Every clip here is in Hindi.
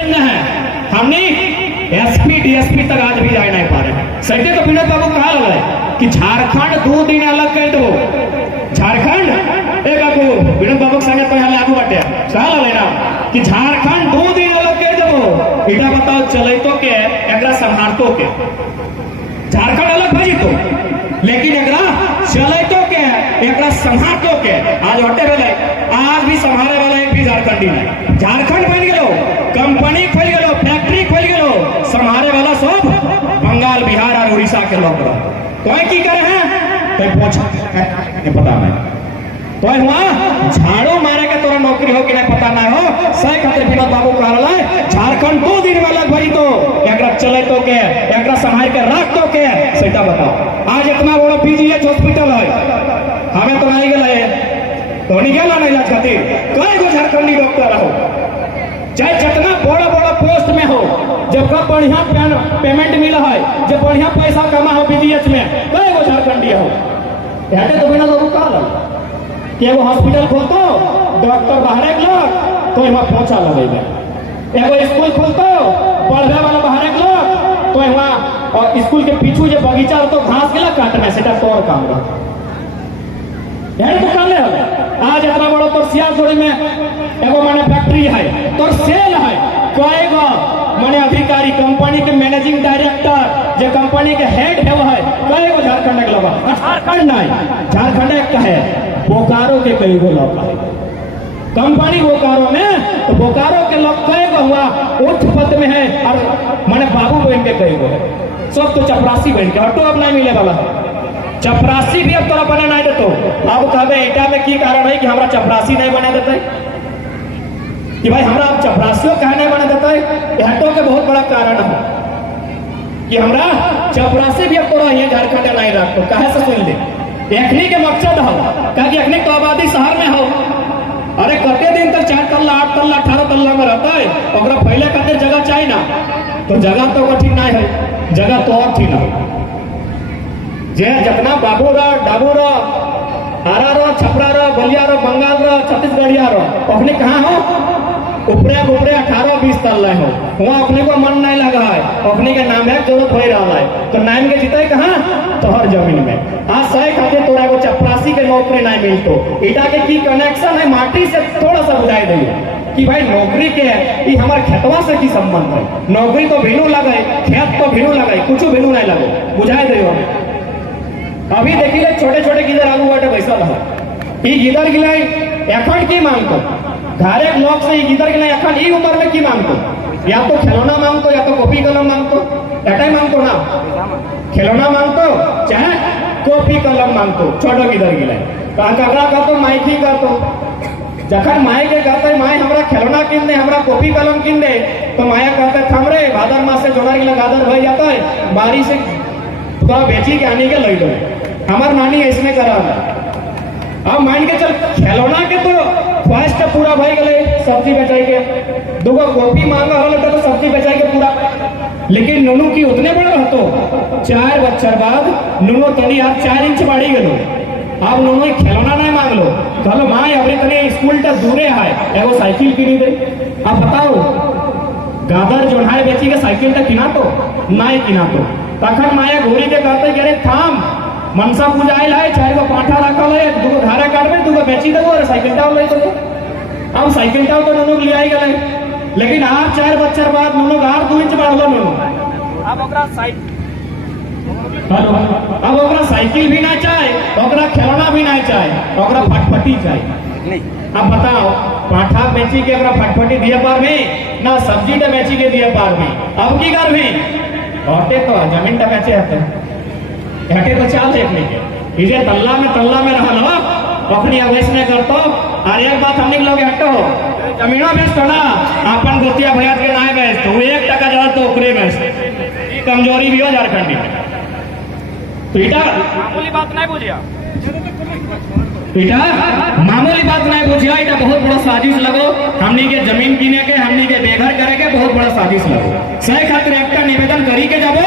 हमने एसपी डीएसपी तक आज भी जाए नहीं पा रहे। सही तो विनोद बाबू कहा लग रहा है कि झारखंड 2 दिन अलग कर दो। झारखंड एक आपको विनोद बाबू संगे तो हमें आगू बाटे कहा लग ना कि झारखंड 2 दिन अलग कर दो। इटा बताओ चले तो के एकरा संभारतो के झारखंड अलग भजी तो लेकिन एकरा चले तो के एकरा संभारतो के आज हटे भेले आज भी संभाले वाला एक भी झारखंडी नहीं। झारखंड बन गेलो कंपनी खोल गेलो फैक्ट्री खोल गेलो संभाले वाला सब बंगाल बिहार और उड़ीसा के लोग तो की करे हैं तो पूछा नहीं पता नहीं तो हुआ झाड़ू मारे के तोरा नौकरी हो कि नहीं पता नहीं हो। सही खातिर विनोद बाबू कह रहा है झारखंड 2 दिन वाला भरी तो एकरा चले तो के एकरा संभाल के रख तो के सेटा बताओ। आज इतना बड़ा पीजीएच हॉस्पिटल है हमें तो नहीं गए तो नहीं गया ना इलाज खातिर कई गो झारखंडी डॉक्टर हो चाहे जितना बड़ा बड़ा पोस्ट में हो जब का बढ़िया पेमेंट मिला है जब बढ़िया पैसा कमा हो पीजीएच में कई गो झारखंडी हो याद तो विनोद बाबू कहा कि वो हॉस्पिटल खोलतो डॉक्टर बाहर एक लोग तो वहां पहुंचा लगेगा एगो स्कूल खोलतो पढ़ने वाला बाहर एक लोग तो वहां स्कूल के पीछू जो बगीचा हो तो घास गिला काटना सेटा तोर काम रहा यार तो काम है। आज इतना बड़ा तो सियासोड़ी में एगो माने फैक्ट्री है तो सेल है कईगो माने अधिकारी कंपनी के मैनेजिंग डायरेक्टर जो कंपनी के हेड है वो है कईगो झारखंड के लोग झारखंड नहीं झारखंड एक का है बोकारो के कई गो लोग कंपनी बोकारो में तो बोकारो के लोग कई गो हुआ उच्च पद में है और माने बाबू बहन के कई गो है सब तो चपरासी बहन के हटो अब नहीं मिले वाला चपरासी भी अब तोरा बना नहीं देतो। अब कहबे एटा में की कारण है कि हमरा चपरासी नहीं बना देते कि भाई हमरा अब चपरासियों कहा नहीं बना देता है हटो के बहुत बड़ा कारण है कि हमरा चपरासी भी अब तोरा ये झारखंड नहीं रखो कहे से सुन ले एखनी के मकसद हो कहा कि एखनी तो आबादी शहर में हो अरे कते दिन तक 4 तल्ला 8 तल्ला 18 तल्ला में रहता है और पहले खातिर जगह चाहिए ना तो जगह तो ठीक नहीं है जगह तो और ठीक है जे जितना बाबू रहा डाबू रहा आरा रहा छपरा रहा बलिया रहा बंगाल रहा छत्तीसगढ़िया रहा अपने कहाँ हो ऊपरे 18-20 तल्ला हो वहाँ अपने को मन नहीं लगा है अपने के नाम है जरूरत हो रहा है तो नाम के जीते कहाँ तो हर जमीन में आज सही खाते तोरा को चपरासी के नौकरी नहीं मिलतो इटा के की कनेक्शन है माटी से थोड़ा सा बुझाई दिए कि भाई नौकरी के ये हमारे खेतवा से की संबंध है नौकरी तो भिनू लगे खेत तो भिनू लगे कुछ भिनू नहीं लगे बुझाई दे अभी देखी ले छोटे छोटे गिदर आलू बाटे बैसा रहा गिदर गिलाई एखंड की मांगतो घर एक लोग से गिदर गिलाई एखंड ई उम्र में की मांगतो या तो खिलौना मांगतो या तो कॉपी कलम मांगतो एटाई मांगतो ना खिलौना मांगतो चाहे कॉपी कलम मांगतो छोटो गिदर गिलाई ककरा कहतो माइकी कहतो जखन माई के कहते माई हमरा खिलौना किन दे हमरा कॉपी कलम किन दे तो माया कहते थमरे भादर मास से जोड़ा गिला गादर भई जाता है बारी से तो बेची के आने के लई दो हमार नानी ऐसने करा अब मान के चल खिलौना के तो फर्स्ट पूरा भाई गले सब्जी बेचाई के दूगो कॉपी मांगा हो तो सब्जी बेचाई के पूरा लेकिन नुनू की उतने बड़े रहतो 4 बच्चर बाद नुनू तनी आप 4 इंच बढ़ी गलो अब नुनू खिलौना नहीं मांग लो कहलो माँ अभी तनी स्कूल तक दूरे है एगो साइकिल किनी दे अब बताओ गादर जोड़ाए बेची के साइकिल तक किना तो नहीं किना तो तखन माया घोरी के कहते कि अरे थाम मनसा पूजाइल है 4 गो पाठा रखल है 2 गो धारा काटबे 2 गो बेची देबो और साइकिल टाव ले दो अब साइकिल टाव तो नुनू ले आई गले लेकिन आप 4 बच्चर बाद नुनू गार 2 इंच बढ़लो नुनू अब ओकरा अब ओकरा साइकिल भी ना चाहे ओकरा खिलौना भी ना चाहे ओकरा फटफटी चाहे नहीं। अब बताओ पाठा बेची के ओकरा फटफटी दिए पार में ना सब्जी तो बेची के दिए पार में अब की कर में हटे तो जमीन तक बेचे हटे हटे तो चाल देखने के इजे तल्ला में रहल हो अपनी अवेश में करतो और एक बात हमने लोग हटो जमीना बेचतो ना अपन गोतिया भैया के ना बेच तो 1 टका जरा तो ओकरे बेच कमजोरी भी हो झारखंडी में तो इटा मामूली बात नहीं बुझिया इटा मामूली बात नहीं बुझिया इटा बहुत बड़ा साजिश लगो हमनी के जमीन किने के हमनी के बेघर करे के बहुत बड़ा साजिश लगो सही खातिर एक निवेदन करी के जाबो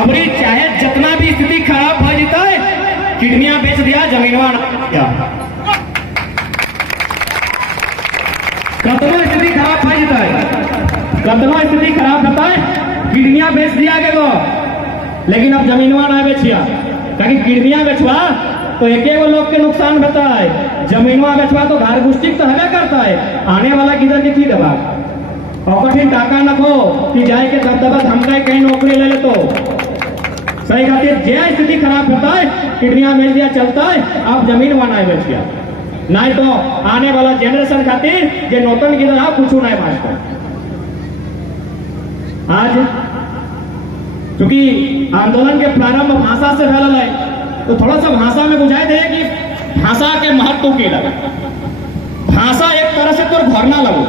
अबरी चाहे जितना भी स्थिति खराब हो जाता है किडनियां बेच दिया जमीनवा क्या कतना स्थिति खराब हो जाता है कतना स्थिति खराब होता है, किडनियां बेच दिया के वो, लेकिन अब जमीनवा ना बेचिया, क्योंकि किडनियां बेचवा तो एक एक लोग के नुकसान होता है, जमीनवा बेचवा तो घर गुस्टिक तो हमें करता है, आने वाला किधर लिखी दबा और कठिन टाका नको कि जाए के दबदबा धमकाए कहीं नौकरी ले ले तो सही खातिर जे स्थिति खराब होता है, किडनियां बेच दिया चलता है, अब जमीन वहां बेचिया नहीं तो आने वाला जनरेशन खातिर जे नौतन की तरह कुछ नहीं बांटता। आज क्योंकि आंदोलन के प्रारंभ भाषा से फैलल है, तो थोड़ा सा भाषा में बुझाए दे कि भाषा के महत्व के लगे। भाषा एक तरह से तो घरना लगो,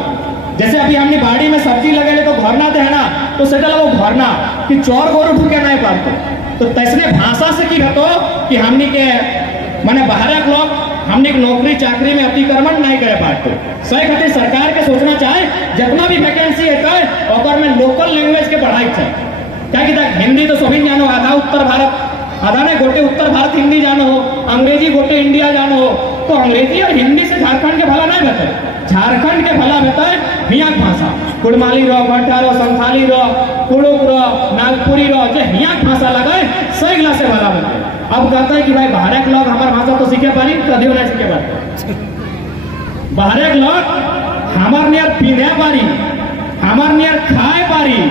जैसे अभी हमने बाड़ी में सब्जी लगे तो घरना दे है ना, तो सेटा लगो घरना कि चौर गोर उठ के नहीं पाते, तो तैसने भाषा से की हतो कि हमने के माने बाहर लोग हमने नौकरी चाकरी में अतिक्रमण नहीं करे पाते। सही खातिर सरकार के सोचना चाहे जितना भी वैकेंसी है और में लोकल लैंग्वेज के पढ़ाई चाहिए, क्या कि हिंदी तो सभी जानो, आधा उत्तर भारत आधा ने गोटे उत्तर भारत हिंदी जानो हो, अंग्रेजी गोटे इंडिया जानो हो, तो अंग्रेजी और हिंदी से झारखंड के भला नहीं बता, झारखंड के भला बता है हियाक भाषा, कुड़माली रो, भट्टा रो, संथाली रो, कुड़ुक रो, नागपुरी रो, जो हियाक भाषा लगाए सही गिला से भला बता। अब कहता है कि भाई बाहर के लोग हमारे भाषा तो सीखे पारी, कदियों नहीं सीखे पारे, बाहर के लोग हमारे नियर पीने पारी, हमारे नियर खाए पारी,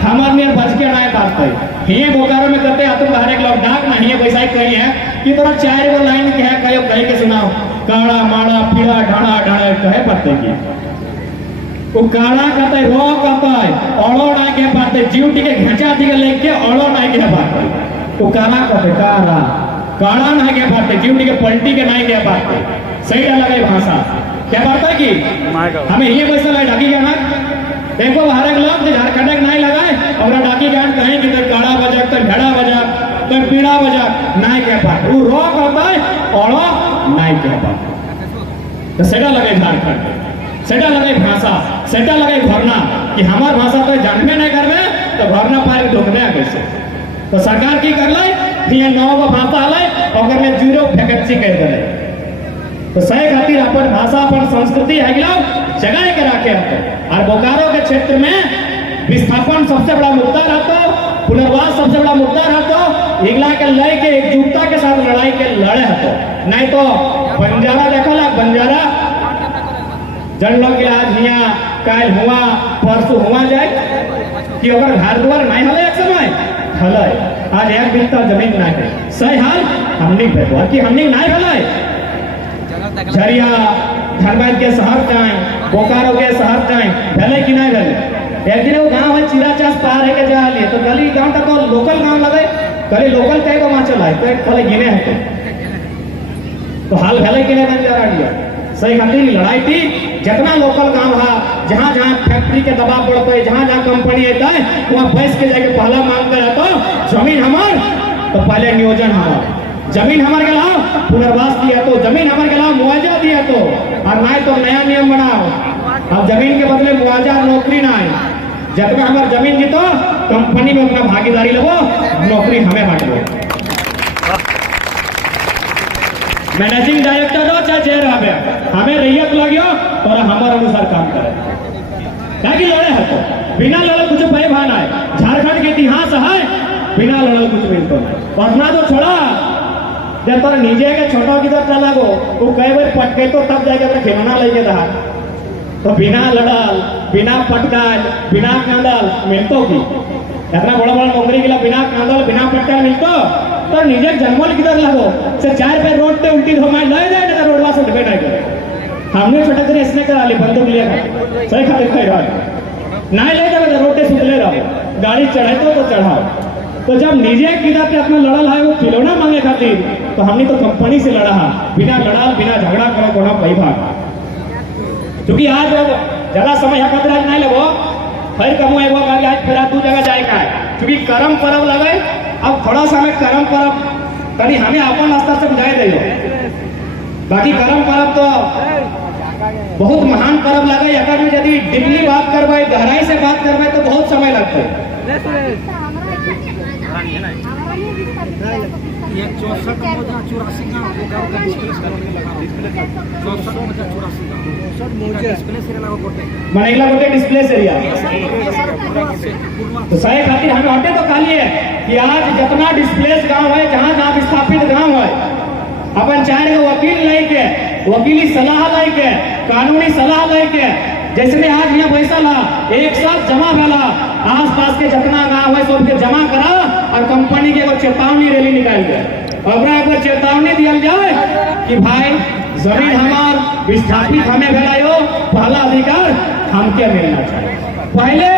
हमारे नियर बच के ना पाते। हिये बोकारो में करते तुम बाहर के लोग डाक ना हिये वैसा ही कही है कि तोरा चार वो लाइन के है कहो कह के सुनाओ, काड़ा माड़ा पीड़ा ढाड़ा ढाड़े कहे पड़ते की वो काड़ा कहते रो कहते ओड़ो ना के पाते, जीवटी के घचा दी के लेके ओड़ो ना के पाते, वो काड़ा कहते काड़ा काड़ा ना के पाते, जीवटी के पलटी के ना के पाते। सही लगे भाषा क्या बात है कि हमें ये वैसा लगे ढाकी के ना देखो बाहर के लोग झारखंड के नहीं लगाए और डाकी गान कहें कि तो काड़ा बजा, तो भेड़ा बजा, तो पीड़ा बजा नहीं कह पाते, वो रो कहता है ओड़ो नहीं कह पाते। तो सेटा लगे झारखंड, सेटा लगे भाषा, सेटा लगे घरना कि हमार भाषा तो जानबे नहीं करबे तो घरना पार ढोकने कैसे। तो सरकार की कर ले 9 भाषा ले और में 0 वैकेंसी कर दे, तो सही खातिर अपन भाषा अपन संस्कृति है जगह के रखे और बोकारो के क्षेत्र में विस्थापन सबसे बड़ा मुद्दा रहता, पुनर्वास सबसे बड़ा मुद्दा रहता, इगला के लय के एकजुटता के साथ लड़ाई के लड़े हतो, नहीं तो बंजारा देखा ला बंजारा जन लोग आज हिया कल हुआ परसों हुआ जाए कि अगर घर द्वार नहीं हले एक समय हले आज एक बित्ता जमीन ना है, सही हाल हमने भेजवा कि हमने नहीं हले झरिया धनबाद के शहर जाए, बोकारो के शहर जाए, भले कि नहीं भले। एक दिन वो गांव है चिराचास पार है के जा लिए तो गली गांव तक लोकल गांव लगे, गली लोकल कई को वहां चला तो एक फले गिने है तो हाल भले कि नहीं बन जा रहा दिया। सही खातिर लड़ाई थी जितना लोकल गांव है, जहां जहां फैक्ट्री के दबाव पड़ता है, जहां जहां कंपनी आता है वहां बैस के जाके पहला मांग कर तो जमीन हमार, तो पहले नियोजन हमार, जमीन हमारे के लाओ पुनर्वास दिया तो जमीन हमारे के लाओ मुआवजा दिया तो, और नहीं तो नया नियम बनाओ अब जमीन के बदले मुआवजा नौकरी ना है, जब तक हमारे जमीन जीतो कंपनी में अपना भागीदारी लो, नौकरी हमें बांट दो, मैनेजिंग डायरेक्टर हो चाहे चेयर हमें रैयत लगियो और हमारे अनुसार काम करे, ताकि लड़े है तो बिना लड़े कुछ भय भाना है। झारखंड के इतिहास है बिना लड़े कुछ मिलता है, पढ़ना तो छोड़ा जब पर नीचे के छोटा किधर चला गो वो कई बार पटके तो तब जाके अपने खिलौना लेके रहा, तो बिना लड़ल बिना पटकाल बिना कांदल मिलतो की इतना बड़ा बड़ा नौकरी के लिए बिना कांदल बिना पटकाल मिलतो, तो नीचे जन्मल किधर लगो से 4 पे रोड पे उल्टी धोमाई ले जाए ना रोडवा से उठबे नहीं करे, हमने छोटा करे इसने करा ले बंदूक लिया सही खातिर कह रहा नहीं ले जाए रोड पे सुतले रहो, गाड़ी चढ़ाए तो चढ़ाओ। तो जब निजे किधर पे अपना लड़ल है वो खिलौना मांगे खातिर, तो हमने तो कंपनी से लड़ा है बिना लड़ाल बिना झगड़ा करो कोना पैसा, क्योंकि आज ज्यादा समय यहाँ खातिर आज नहीं लगो फिर कमो एगो गाड़ी आज फिर दू जगह जाए का है, क्योंकि करम परब लगे। अब थोड़ा सा हमें करम परब कभी हमें अपन रास्ता से बुझाए दे, बाकी करम परब तो बहुत महान परब लगे, अगर में यदि डीपली बात करवाए गहराई से बात करवाए तो बहुत समय लगता है। ये 64 डिस्प्लेस एरिया तो सही खातिर हमें हटे तो कहलिए कि आज जितना डिस्प्लेस गांव है, जहां जहां विस्थापित गांव है, अपन 4 गो वकील लेके, वकीली सलाह लेके, कानूनी सलाह लेके, जैसे आज यहाँ पैसा ला एक साथ जमा भेला, आस पास के जितना गांव है सबके जमा करा और कंपनी के एगो चेतावनी रैली निकाल दे। अब एक चेतावनी दिया जाए कि भाई जमीन हमार विस्थापित हमें भेलायो, पहला अधिकार हमके मिलना चाहिए। पहले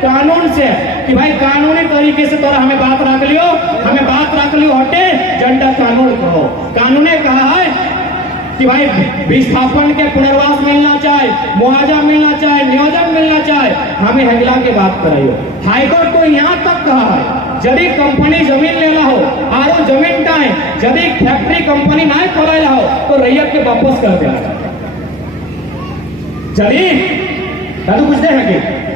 कानून से कि भाई कानूनी तरीके से तोरा हमें बात रख लियो, हमें बात रख लियो, हटे झंडा कानून कहो। कानून ने कहा है कि भाई विस्थापन के पुनर्वास मिलना चाहिए, मुआवजा मिलना चाहिए, नियोजन मिलना चाहिए, हमें हगला के बात कराइयो। हाईकोर्ट को यहाँ तक कहा है यदि कंपनी जमीन लेना हो और जमीन टाइम यदि फैक्ट्री कंपनी ना खोलेला हो तो रैयत के वापस कर देना। चलिए दादू पूछते हैं कि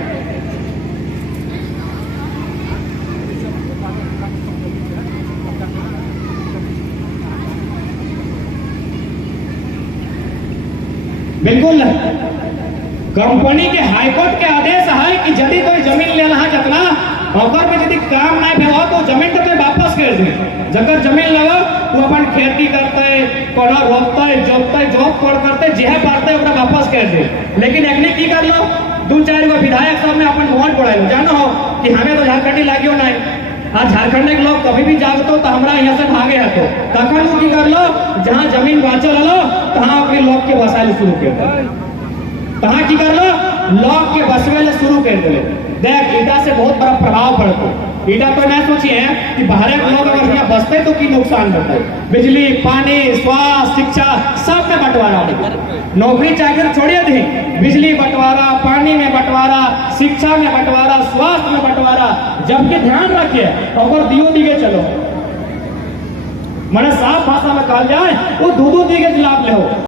बिल्कुल कंपनी के हाईकोर्ट के आदेश है कि यदि कोई जमीन लेना है जितना अगर में यदि काम नहीं भेल तो जमीन तो वापस कर दे। जगह जमीन लगा वो अपन खेती करते, कोना रोपते, जोतते, जॉब कोड़ करते, जेह पारते ओकरा वापस कर दे। लेकिन एकने की कर लो 2-4 गो विधायक सब में अपन वोट पड़ाइलो, जानो हो कि हमें तो झारखंडी लागियो नहीं। आज झारखंड के लोग कभी भी जागतो तो हमरा यहाँ से भागे हतो, तखन वो की कर लो जहाँ जमीन बाचल हलो तहाँ अपने लोग के बसाइल शुरू कर दे, तहाँ की कर लो लोग के बसवे शुरू कर दे। देख ईटा से बहुत बड़ा प्रभाव पड़ता है। ईटा तो नहीं सोचिए कि बाहर के लोग अगर यहाँ बसते तो की नुकसान होता है। बिजली, पानी, स्वास्थ्य, शिक्षा सब में बंटवारा हो, नौकरी चाकरी छोड़िए थी, बिजली बंटवारा, पानी में बंटवारा, शिक्षा में बंटवारा, स्वास्थ्य में बंटवारा। जबकि ध्यान रखिए और दियो दिगे चलो, मैंने साफ भाषा में कहा जाए वो दो दिगे लाभ ले हो।